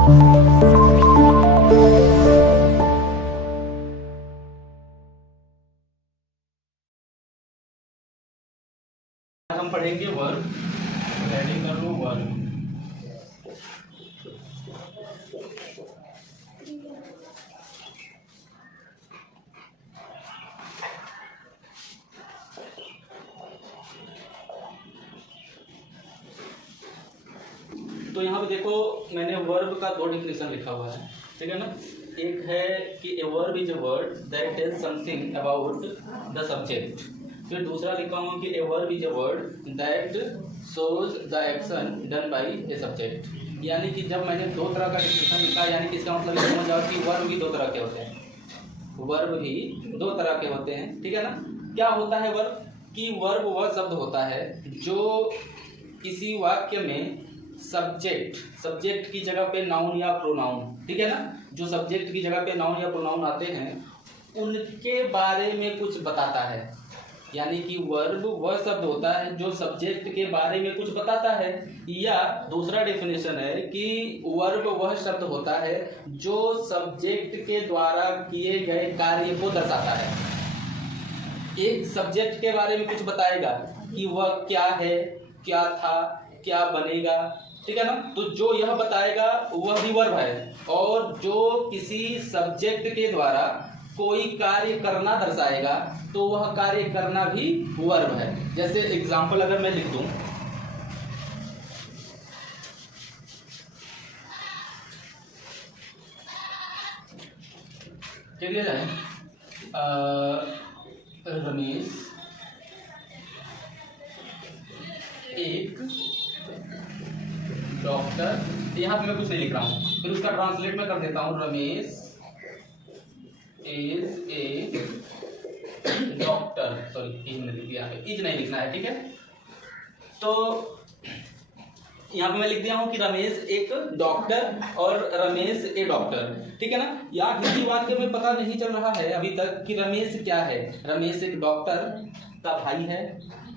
हम पढ़ेंगे verb. Ready कर लो वर्ब। तो यहाँ पे देखो मैंने वर्ब का दो डिफिनेशन लिखा हुआ है, ठीक है ना। एक है कि a verb is a word that is something about the subject. फिर दूसरा लिखा हूँ कि a verb is a word that shows the action done by a subject. यानी कि जब मैंने दो तरह का डिफिनेशन लिखा, यानी कि इसका मतलब ये समझ जाओ कि वर्ब भी दो तरह के होते हैं। वर्ब भी दो तरह के होते हैं, ठीक है ना। क्या होता है वर्ब? कि वर्ब वह शब्द होता है जो किसी वाक्य में सब्जेक्ट की जगह पे नाउन या प्रोनाउन, ठीक है ना, जो सब्जेक्ट की जगह पे नाउन या प्रोनाउन आते हैं उनके बारे में कुछ बताता है। यानी कि वर्ब वह शब्द होता है जो सब्जेक्ट के बारे में कुछ बताता है। या दूसरा डेफिनेशन है कि वर्ब वह शब्द होता है जो सब्जेक्ट के द्वारा किए गए कार्य को दर्शाता है। एक सब्जेक्ट के बारे में कुछ बताएगा कि वह क्या है, क्या था, क्या बनेगा, ठीक है ना। तो जो यह बताएगा वह भी वर्ब है। और जो किसी सब्जेक्ट के द्वारा कोई कार्य करना दर्शाएगा तो वह कार्य करना भी वर्ब है। जैसे एग्जाम्पल अगर मैं लिख दूं, चलिए जाए रमेश एक डॉक्टर, यहाँ पे मैं कुछ नहीं लिख रहा हूँ, फिर उसका ट्रांसलेट मैं कर देता हूँ। Ramesh is a doctor, sorry is नहीं लिख दिया, इज नहीं लिखना है, ठीक है। तो यहाँ पे मैं लिख दिया हूँ कि रमेश एक डॉक्टर और रमेश ए डॉक्टर, ठीक है ना। यहाँ हिंदी वाक्य में पता नहीं चल रहा है अभी तक कि रमेश क्या है। रमेश एक डॉक्टर का भाई है,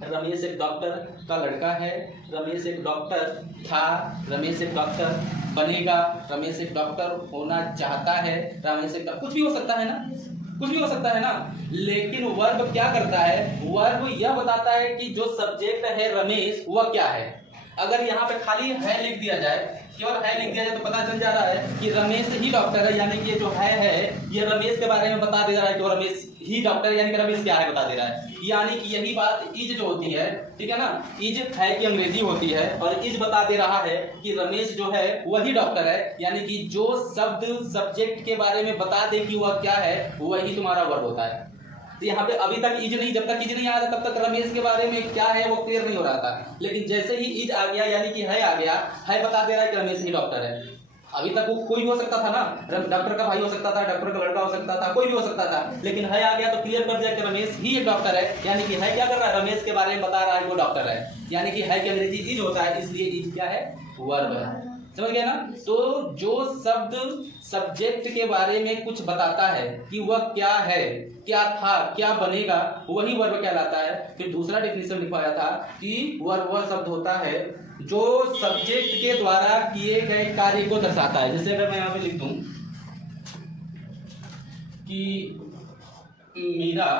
रमेश एक डॉक्टर का लड़का है, रमेश एक डॉक्टर था, रमेश एक डॉक्टर बनेगा, रमेश एक डॉक्टर होना चाहता है, रमेश एक कुछ भी हो सकता है ना, कुछ भी हो सकता है ना। लेकिन वर्ब क्या करता है? वर्ब यह बताता है कि जो सब्जेक्ट है रमेश वह क्या है। अगर यहाँ पे खाली है लिख दिया जाए, केवल है लिख दिया जाए तो पता चल जा रहा है कि रमेश ही डॉक्टर है। यानी कि ये जो है ये रमेश के बारे में बता दे रहा है कि रमेश ही डॉक्टर है, यानी कि रमेश क्या है बता दे रहा है। यानी कि यही बात इज जो होती है, ठीक है ना, इज है कि अंग्रेजी होती है और इज बता दे रहा है कि रमेश जो है वही डॉक्टर है। यानी कि जो शब्द सब्जेक्ट के बारे में बता दे कि वह क्या है वही तुम्हारा वर्ब होता है। तो यहाँ पे अभी तक इज नहीं, जब तक इज नहीं आया तब तक रमेश के बारे में क्या है वो क्लियर नहीं हो रहा था। लेकिन जैसे ही इज आ गया यानी कि है आ गया, है बता दे रहा है कि रमेश ही डॉक्टर है। अभी तक वो कोई भी हो सकता था ना, डॉक्टर का भाई हो सकता था, डॉक्टर का लड़का हो सकता था, कोई भी हो सकता था। लेकिन है आ गया तो क्लियर कर दिया कि रमेश ही एक डॉक्टर है। यानी कि है क्या कर रहा है? रमेश के बारे में बता रहा है वो डॉक्टर है। यानी कि है कि अंग्रेजी इज होता है, इसलिए इज क्या है? वर्ब है। समझ गए ना। तो जो शब्द सब्जेक्ट के बारे में कुछ बताता है कि वह क्या है, क्या था, क्या बनेगा, वही वर्ब कहलाता है। फिर दूसरा डेफिनेशन लिखवाया था कि वर्ब वह शब्द होता है जो सब्जेक्ट के द्वारा किए गए कार्य को दर्शाता है। जैसे अगर मैं यहाँ पे लिख दूं कि मीरा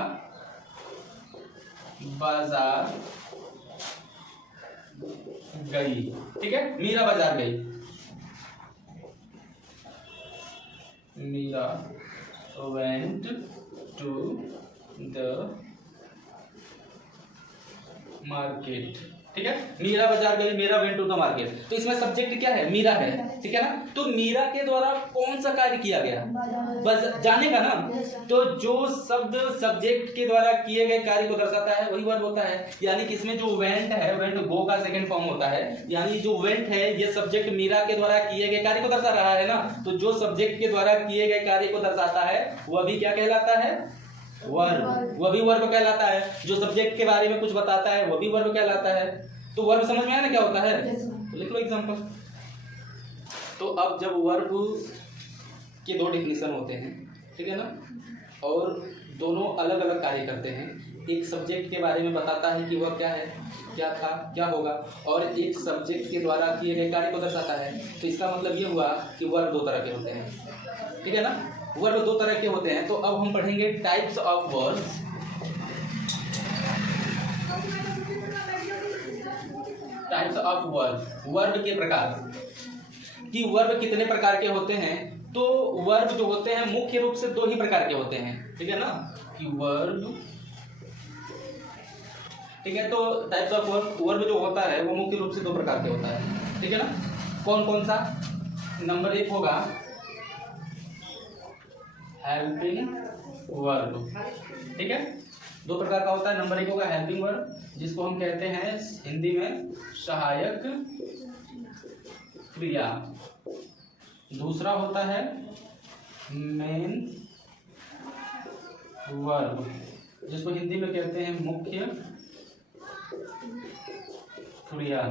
बाजार गई, ठीक है, मीरा बाजार गई, Meera went to the market, ठीक है। मीरा बाजार गई, Meera went to the market. तो इसमें सब्जेक्ट क्या है? मीरा है, ठीक है ना। तो मीरा के द्वारा कौन सा कार्य किया गया? बस जाने का ना। तो जो शब्द सब्जेक्ट के द्वारा किए गए कार्य को दर्शाता है वही वर्ब होता है। यानी कि इसमें जो वेंट है, वेंट गो का सेकंड फॉर्म होता है। यानी जो वेंट है ये सब्जेक्ट मीरा के द्वारा किए गए कार्य को दर्शा रहा है ना। तो जो सब्जेक्ट के द्वारा किए गए कार्य को दर्शाता है वह भी क्या कहलाता है? वर्ब। वह भी वर्ब कहलाता है। जो सब्जेक्ट के बारे में कुछ बताता है वह भी वर्ब कहलाता है। तो वर्ब समझ में आया ना क्या होता है? तो लिख लो एग्जांपल। तो अब जब वर्ब के दो डेफिनेशन होते हैं, ठीक है ना, और दोनों अलग अलग कार्य करते हैं, एक सब्जेक्ट के बारे में बताता है कि वह क्या है, क्या था, क्या होगा, और एक सब्जेक्ट के द्वारा किए गए कार्य को दर्शाता है। तो इसका मतलब ये हुआ कि वर्ब दो तरह के होते हैं, ठीक है ना। वर्ब दो तरह के होते हैं। तो अब हम पढ़ेंगे types of verbs. Types of verb, verb के प्रकार, कि वर्ब कितने प्रकार के होते हैं। तो वर्ब जो होते हैं मुख्य रूप से दो ही प्रकार के होते हैं, ठीक है ना, कि वर्ब, ठीक है। तो टाइप्स ऑफ वर्ब, वर्ब जो होता है वो मुख्य रूप से दो प्रकार के होता है, ठीक है ना। कौन कौन सा? नंबर एक होगा हेल्पिंग वर्ब, ठीक है। दो प्रकार का होता है। नंबर एक होगा हेल्पिंग वर्ब, जिसको हम कहते हैं हिंदी में सहायक क्रिया। दूसरा होता है मेन वर्ब, जिसको हिंदी में कहते हैं मुख्य क्रिया,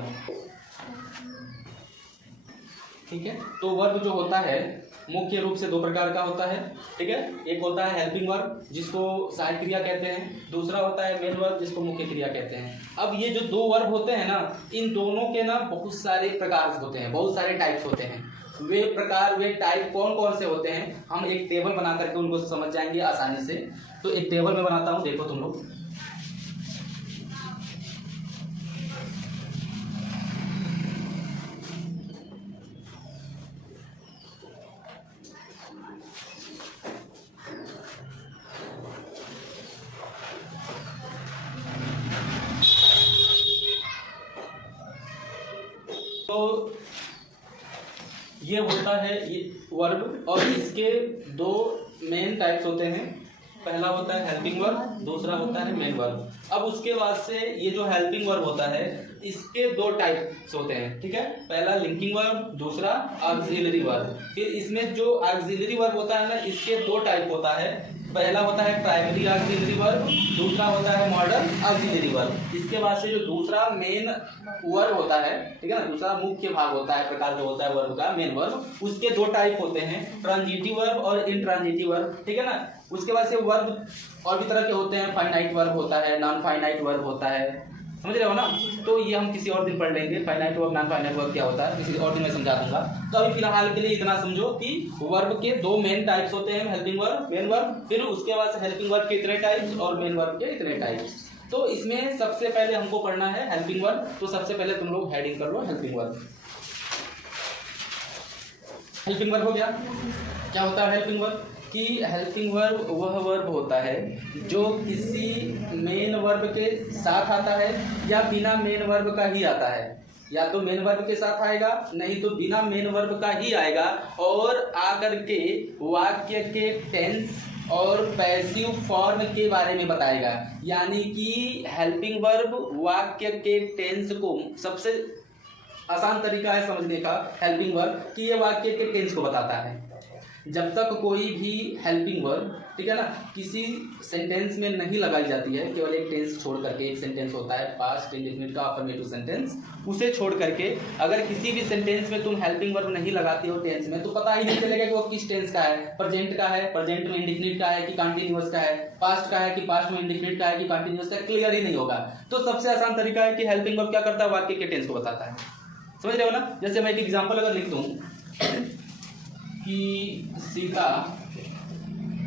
ठीक है। तो वर्ब जो होता है मुख्य रूप से दो प्रकार का होता है, ठीक है। एक होता है हेल्पिंग वर्ब, जिसको सहायक क्रिया कहते हैं। दूसरा होता है मेन वर्ब, जिसको मुख्य क्रिया कहते हैं। अब ये जो दो वर्ब होते हैं ना, इन दोनों के ना बहुत सारे प्रकार होते हैं, बहुत सारे टाइप्स होते हैं। वे प्रकार, वे टाइप कौन कौन से होते हैं, हम एक टेबल बना करके उनको समझ जाएंगे आसानी से। तो एक टेबल में बनाता हूँ, देखो तुम लोग। तो ये होता है ये वर्ब, और इसके दो मेन टाइप्स होते हैं। पहला होता है हेल्पिंग वर्ब, दूसरा होता है मेन वर्ब। अब उसके बाद से ये जो हेल्पिंग वर्ब होता है, इसके दो टाइप्स होते हैं, ठीक है। पहला लिंकिंग वर्ब, दूसरा ऑक्सिलरी वर्ब। फिर इसमें जो ऑक्सिलरी वर्ब होता है ना, इसके दो टाइप होता है। पहला होता है प्राइमरी ऑक्सिलरी वर्ब, दूसरा होता है मॉडर्न ऑक्सिलरी वर्ब। इसके बाद से जो दूसरा मेन वर्ब होता है, ठीक है ना, दूसरा मुख्य भाग होता है, प्रकार जो होता है वर्ब का, मेन वर्ब, उसके दो टाइप होते हैं, ट्रांजिटिव वर्ब और इंट्रांजिटिव वर्ब, ठीक है ना। उसके बाद से वर्ब और भी तरह के होते हैं, फाइनाइट वर्ब होता है, नॉन फाइनाइट वर्ब होता है, समझ रहे हो ना। तो ये हम किसी और दिन पढ़ लेंगे, finite verb non finite verb क्या होता है, किसी और दिन में समझा दूंगा। तो अभी फिलहाल के लिए इतना समझो कि वर्ब के दो मेन टाइप्स होते हैं, हेल्पिंग वर्ब, मेन वर्ब। फिर उसके बाद से हेल्पिंग वर्ब के इतने टाइप्स और मेन वर्ब के इतने टाइप्स। तो इसमें सबसे पहले हमको पढ़ना है हेल्पिंग वर्ब। तो सबसे पहले तुम लोग हेडिंग कर लो हेल्पिंग वर्ब। हेल्पिंग वर्ब हो गया। क्या होता है हेल्पिंग वर्ब? कि हेल्पिंग वर्ब वह वर्ब होता है जो किसी मेन वर्ब के साथ आता है या बिना मेन वर्ब का ही आता है। या तो मेन वर्ब के साथ आएगा, नहीं तो बिना मेन वर्ब का ही आएगा, और आकर के वाक्य के टेंस और पैसिव फॉर्म के बारे में बताएगा। यानी कि हेल्पिंग वर्ब वाक्य के टेंस को, सबसे आसान तरीका है समझने का हेल्पिंग वर्ब कि ये वाक्य के टेंस को बताता है। जब तक कोई भी हेल्पिंग वर्ब, ठीक है ना, किसी सेंटेंस में नहीं लगाई जाती है, केवल एक टेंस छोड़ करके, एक सेंटेंस होता है पास्ट इंडेफिनिट का अफर्मेटिव सेंटेंस, उसे छोड़ करके अगर किसी भी सेंटेंस में तुम हेल्पिंग वर्ब नहीं लगाती हो टेंस में, तो पता ही नहीं चलेगा कि वो किस टेंस का है। प्रेजेंट का है, प्रेजेंट में इंडेफिनिट का है कि कंटीन्यूअस का है, पास्ट का है कि पास्ट में इंडेफिनिट का है कि कंटीन्यूअस का, क्लियर ही नहीं होगा। तो सबसे आसान तरीका है कि हेल्पिंग वर्ब क्या करता है, वाक्य के टेंस को बताता है। समझ रहे हो ना। जैसे मैं एक एग्जाम्पल अगर लिख दूं कि सीता,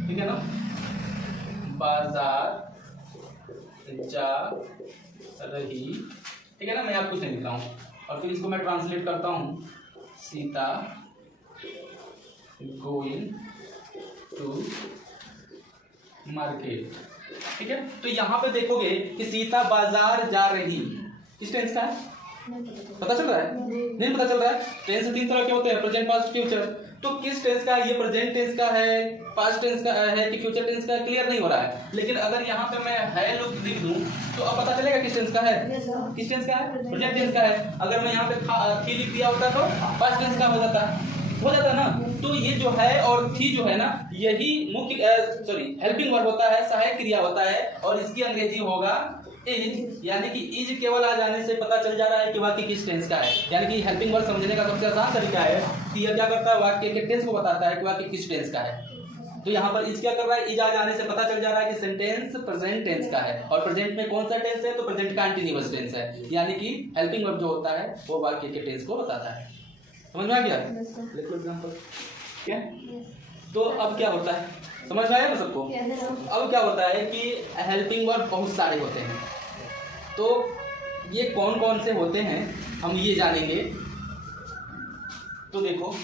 ठीक है ना, बाजार जा रही, ठीक है ना, मैं आप कुछ नहीं लिख रहा हूँ, और फिर इसको मैं ट्रांसलेट करता हूँ, सीता गोइंग टू मार्केट, ठीक है। तो यहाँ पे देखोगे कि सीता बाजार जा रही, किस टेंस का है, पता चल रहा है? नहीं पता चल रहा है। टेंस तीन तरह के होते हैं, प्रेजेंट, पास्ट, फ्यूचर। तो किस टेंस का है, ये प्रेजेंट टेंस का है, पास्ट टेंस का है कि फ्यूचर टेंस का है, क्लियर नहीं हो रहा है। लेकिन अगर यहाँ पे मैं है लिख दूं तो अब पता चलेगा किस टेंस का है, किस टेंस का है, प्रेजेंट टेंस का है। अगर मैं यहाँ पे थी लिख दिया होता तो पास्ट टेंस का हो जाता ना। तो ये जो है और थी जो है ना, यही मुख्य हेल्पिंग वर्ब होता है, सहायक क्रिया होता है, और इसकी अंग्रेजी होगा इज। यानी कि इज केवल आ जाने से पता चल जा रहा है कि वाक्य किस टेंस का है। यानी कि हेल्पिंग वर्ब समझने का सबसे आसान तरीका है कि यह क्या करता है, वाक्य के टेंस को बताता है कि वाक्य किस टेंस का है। तो यहाँ पर इज क्या कर रहा है, इज आ जाने से पता चल जा रहा है कि सेंटेंस प्रेजेंट टेंस का है, और प्रेजेंट में कौन सा टेंस है, तो प्रेजेंट कंटीन्यूअस टेंस है, यानी कि हेल्पिंग वर्ब जो होता है वो वाक्य के टेंस को बताता है। समझ में आ गया? लिख लो एग्जांपल। क्या तो अब क्या होता है, समझ में आया ना सबको? अब क्या होता है कि हेल्पिंग वर्ब बहुत सारे होते हैं, तो ये कौन कौन से होते हैं हम ये जानेंगे। तो देखो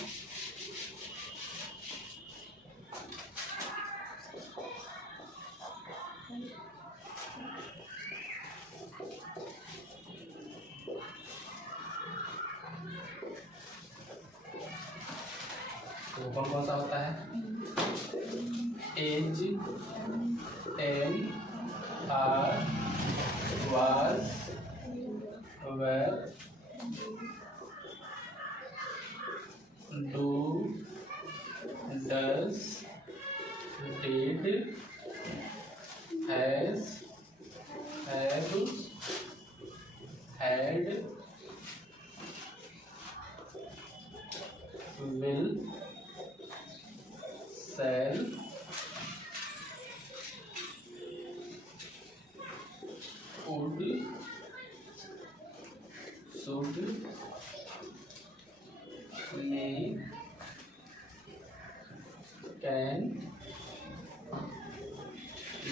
तो कौन कौन सा होता है, is, am, are, was, were, do, does, did, has, have, had, will, shall, would, should, may, can,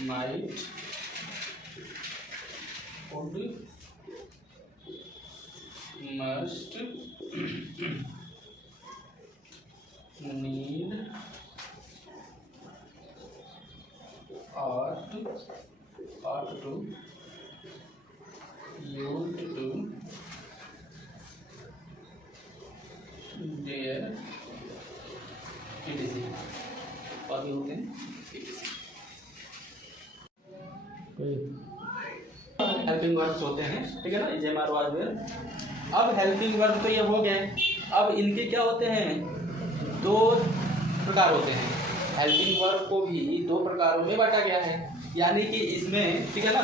might, would, must, need, ought to, used to, dare, etc. और भी होते हैं हेल्पिंग वर्ब्स होते हैं, ठीक है ना, is, am, are, was, were. अब हेल्पिंग वर्ब तो ये हो गए, अब इनके क्या होते हैं, दो प्रकार होते हैं। हेल्पिंग वर्ब को भी दो प्रकारों में बांटा गया है, यानी कि इसमें, ठीक है ना,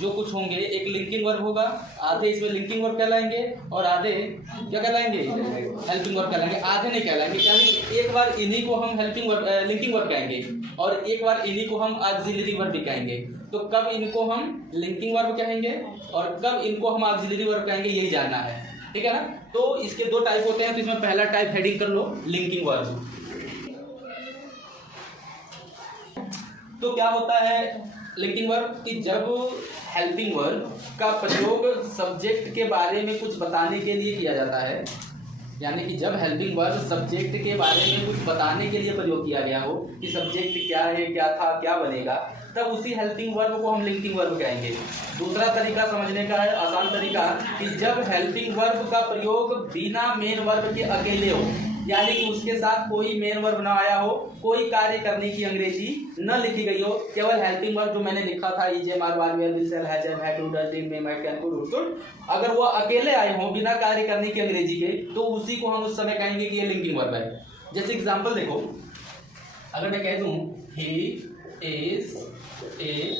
जो कुछ होंगे, एक लिंकिंग वर्ब होगा, आधे इसमें लिंकिंग वर्ब कहलाएंगे और आधे क्या कहलाएंगे, हेल्पिंग वर्ब कहलाएंगे। आधे नहीं कहलाएंगे, यानी एक बार इन्हीं को हम हेल्पिंग वर्ब, लिंकिंग वर्ब कहेंगे, और एक बार इन्हीं को हम ऑक्सिलरी वर्ब भी कहेंगे। तो कब इनको हम लिंकिंग वर्ब कहेंगे और कब इनको हम ऑक्सिलरी वर्ब कहेंगे, यही जानना है, ठीक है ना। तो इसके दो टाइप होते हैं, तो इसमें पहला टाइप हेडिंग कर लो, लिंकिंग वर्ब। तो क्या होता है लिंकिंग वर्ब कि जब हेल्पिंग वर्ब का प्रयोग सब्जेक्ट के बारे में कुछ बताने के लिए किया जाता है, यानी कि जब हेल्पिंग वर्ब सब्जेक्ट के बारे में कुछ बताने के लिए प्रयोग किया गया हो कि सब्जेक्ट क्या है, क्या था, क्या बनेगा, तब उसी हेल्पिंग वर्ब को हम लिंकिंग वर्ब कहेंगे। दूसरा तरीका समझने का है, आसान तरीका, कि जब हेल्पिंग वर्ब का प्रयोग बिना मेन वर्ब के अकेले हो, यानी कि उसके साथ कोई मेन वर्ब ना आया हो, कोई कार्य करने की अंग्रेजी न लिखी गई हो, केवल हेल्पिंग वर्ब जो मैंने लिखा था, is, am, are, was, were, will, shall, has, have, had, do, does, did, may, might, can, could, should, अगर वो अकेले आए हों बिना कार्य करने की अंग्रेजी के, तो उसी को हम उस समय कहेंगे कि ये लिंकिंग वर्ब है। जैसे एग्जांपल देखो, अगर मैं कह दूं ही इज ए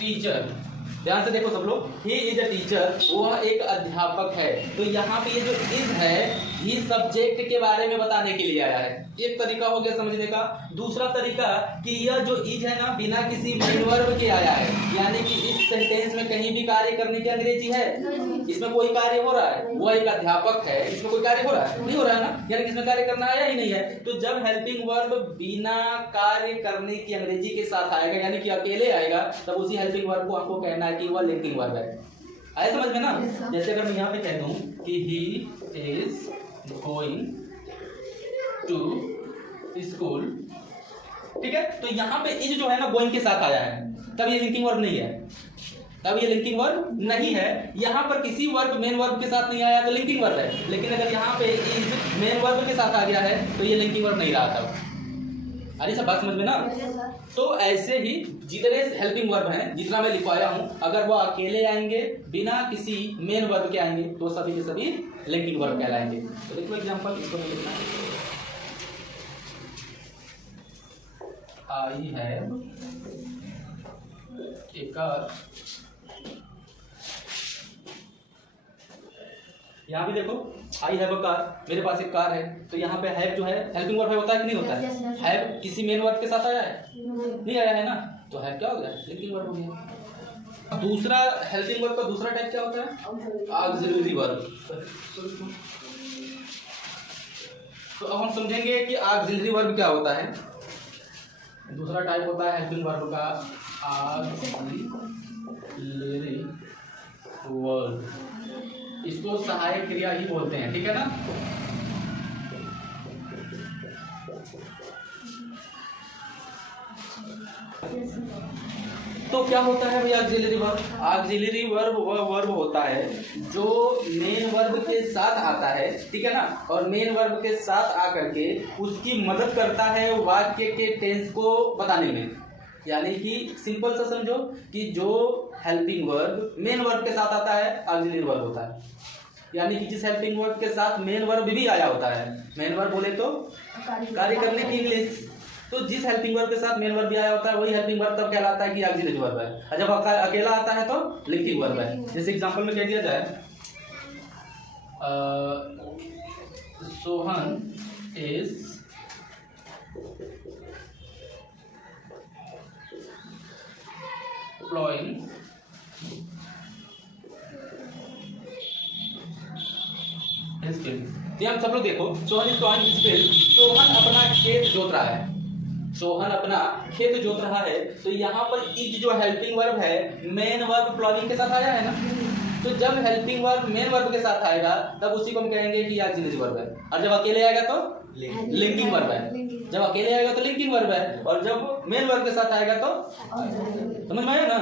टीचर, ध्यान से देखो सब लोग, ही इज अ टीचर, वह एक अध्यापक है। तो यहाँ पे ये जो इज है, ही सब्जेक्ट के बारे में बताने के लिए आया है, एक तरीका हो गया समझने का। दूसरा तरीका कि यह जो इज है ना, बिना किसी मेन वर्ब के आया है, यानी कि इस सेंटेंस में कहीं भी कार्य करने की अंग्रेजी है, इसमें कोई कार्य हो रहा है, वह एक अध्यापक है, इसमें कोई कार्य हो रहा है, नहीं हो रहा है ना, यानी कि इसमें कार्य करना आया ही नहीं है। तो जब हेल्पिंग वर्ब बिना कार्य करने की अंग्रेजी के साथ आएगा, यानी कि अकेले आएगा, तब उसी हेल्पिंग वर्ब को आपको कहना है कि वह लिंकिंग वर्ब है। आया समझ में ना? जैसे अगर मैं यहाँ पे कह दूं कि he is going to school, ठीक है, तो यहाँ पे इज जो है ना गोइंग के साथ आया है, तब ये लिंकिंग वर्ब नहीं है, तब ये लिंकिंग वर्ब नहीं है। यहाँ पर किसी वर्ब मेन वर्ब के साथ नहीं आया तो लिंकिंग वर्ब है, लेकिन अगर यहाँ पे इज मेन वर्ब के साथ आ गया है तो ये लिंकिंग वर्ब नहीं रहा तब। अरे सब बात समझ में ना? तो ऐसे ही जितने हेल्पिंग वर्ब हैं, जितना मैं लिखवाया हूं, अगर वो अकेले आएंगे बिना किसी मेन वर्ब के आएंगे तो सभी के सभी लिंकिंग वर्ब कहलाएंगे। तो देखो एग्जांपल, इसको नहीं लिखना है। आई हैव ए कार, यहाँ भी देखो आई हैव अ कार, मेरे पास एक कार है, तो यहाँ पे हैव जो है हेल्पिंग वर्ब होता है कि नहीं होता है? हैव किसी मेन वर्ब के साथ आया है? नहीं आया है ना, तो हैव क्या हो गया? लिंकिंग वर्ब हो गया। दूसरा हेल्पिंग वर्ब का दूसरा टाइप क्या होता है? Auxiliary verb. तो अब हम समझेंगे कि ऑक्सिलरी वर्ब क्या होता है। दूसरा टाइप होता है हेल्पिंग वर्ब का ऑक्सिलरी वर्ब, इसको सहायक क्रिया ही बोलते हैं, ठीक है ना। तो क्या होता है भैया ऑक्सिलरी वर्ब? ऑक्सिलरी वर्ब वह वर्ब होता है जो मेन वर्ब के साथ आता है, ठीक है ना, और मेन वर्ब के साथ आकर के उसकी मदद करता है वाक्य के टेंस को बताने में। यानी कि सिंपल सा समझो कि जो हेल्पिंग वर्ब मेन वर्ब के साथ आता है ऑक्सिलरी वर्ब होता है। यानी कि जिस हेल्पिंग वर्ब के साथ मेन वर्ब भी आया होता है, मेन वर्ब बोले तो कार्य करने की इंग्लिश, तो जिस हेल्पिंग वर्ब के साथ मेन वर्ब भी आया होता है वही हेल्पिंग वर्ब तब कहलाता है कि ऑक्सिलरी वर्ब है। और जब अकेला आता है तो लिंकिंग वर्ब है। जैसे एग्जांपल में कह दिया जाए Sohan is ploughing his field. हम सब लोग देखो, Sohan is ploughing his field, Sohan अपना खेत जोत रहा है, सोहन अपना खेत जोत रहा है। तो यहाँ पर इज जो हेल्पिंग वर्ब है मेन वर्ब प्लॉइंग के साथ आया है ना, तो जब हेल्पिंग वर्ब मेन वर्ब के साथ आएगा तब उसी को हम कहेंगे कि ऑक्सिलरी वर्ब है। और जब अकेले आएगा तो लिंकिंग वर्ब है। जब अकेले आएगा तो लिंकिंग वर्ब है, और जब मेन वर्ब के साथ आएगा तो समझ में आया ना।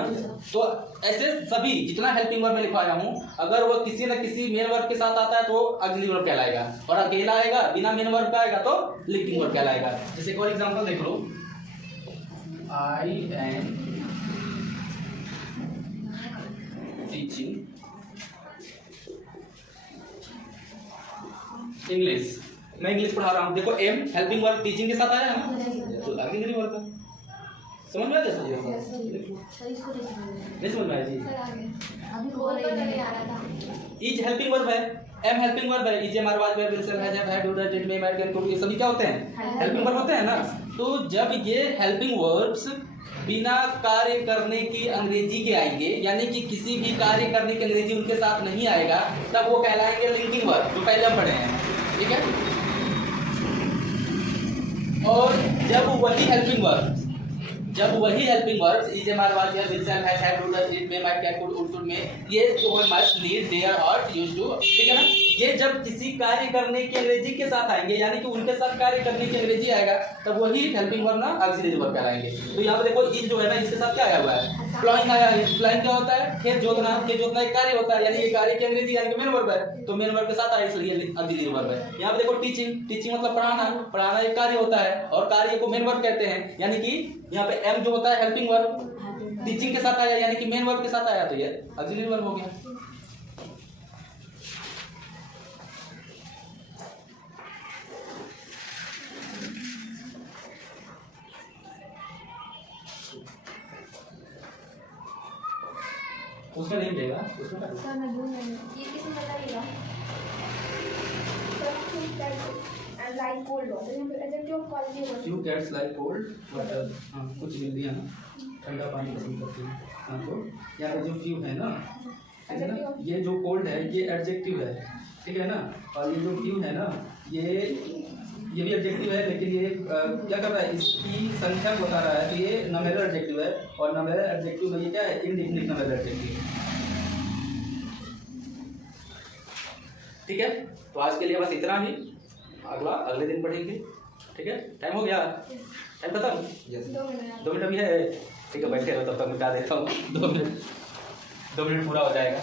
तो ऐसे सभी जितना हेल्पिंग वर्ब में लिखवाया हूँ, अगर वो किसी न किसी मेन वर्ब के साथ आता है तो ऑक्सिलरी वर्ब कहलाएगा, और अकेला आएगा बिना मेन वर्ब का आएगा तो लिंकिंग वर्ब कहलाएगा। जैसे एक और एग्जांपल देख लो, आई एम टीचिंग इंग्लिश, मैं इंग्लिश पढ़ा रहा हूँ। देखो एम हेल्पिंग वर्ब टीचिंग के साथ आया है ना, तो ऑक्सिलरी वर्ब है। समझ में आ गया? नहीं समझ में आया जी? इज हेल्पिंग वर्ब है, एम हेल्पिंग वर्ब है, is am are was were will shall has had do did may might can could, ये सभी क्या होते हैं? हेल्पिंग वर्ब होते हैं ना। तो जब ये हेल्पिंग वर्ब्स बिना कार्य करने की अंग्रेजी के आएंगे, यानी कि किसी भी कार्य करने की अंग्रेजी उनके साथ नहीं आएगा, तब वो कहलाएंगे लिंकिंग वर्ब, जो पहले हम पढ़े हैं, ठीक है। और जब वही helping verbs is am are was were will shall has had do did may might can could would should में, ये जो must need there are used to, ठीक है ना, ये जब किसी कार्य करने की अंग्रेजी के साथ आएंगे, यानी कि उनके साथ कार्य करने की अंग्रेजी आएगा, तब वही हेल्पिंग वर्ब ना ऑक्सिलरी वर्ब कहलाएंगे। तो यहाँ पे देखो इज जो है ना, इसके साथ क्या आया हुआ है? प्लॉइंग आया है। प्लॉइंग क्या होता है? खेत जोतना। खेत जोतना एक कार्य होता है, यानी ये कार्य की अंग्रेजी यानी कि मेन वर्ब है, तो मेन वर्ब के साथ आया इसलिए ऑक्सिलरी वर्ब है। यहाँ पे देखो टीचिंग, टीचिंग मतलब पढ़ाना, पढ़ाना एक कार्य होता है और कार्य को मेन वर्ब कहते हैं, यानी कि यहाँ पे एम जो होता है हेल्पिंग वर्ब टीचिंग के साथ आया, यानी कि मेन वर्ब के साथ आया, तो ये ऑक्सिलरी वर्ब हो गया। उसका नेम देगा, उसका सर मैं भूल गई, ये किसने बताइएगा? लाइक कोल्ड हो, एडजेक्टिव क्वालिटी हो, you cats like cold water. हां कुछ मिल दिया ना, ठंडा पानी पसंद करती है। हां तो यहाँ पे जो फ्यू है ना, ये जो कोल्ड है ये एडजेक्टिव है, ठीक है ना, और ये जो फ्यू है ना ये भी एडजेक्टिव है, लेकिन ये क्या कर रहा है? इसकी संख्या बता रहा है, तो ये नॉमिनल एडजेक्टिव है, और नॉमिनल एडजेक्टिव में ये क्या है? इंडेफिनिट नॉमिनल एडजेक्टिव, ठीक है। तो आज के लिए बस इतना ही, अगले दिन पढ़ेंगे, ठीक है। टाइम हो गया, टाइम खत्म, 2 मिनट अभी है, ठीक है, बैठे रहो, तब तक मिटा देता हूँ। 2 मिनट पूरा हो जाएगा।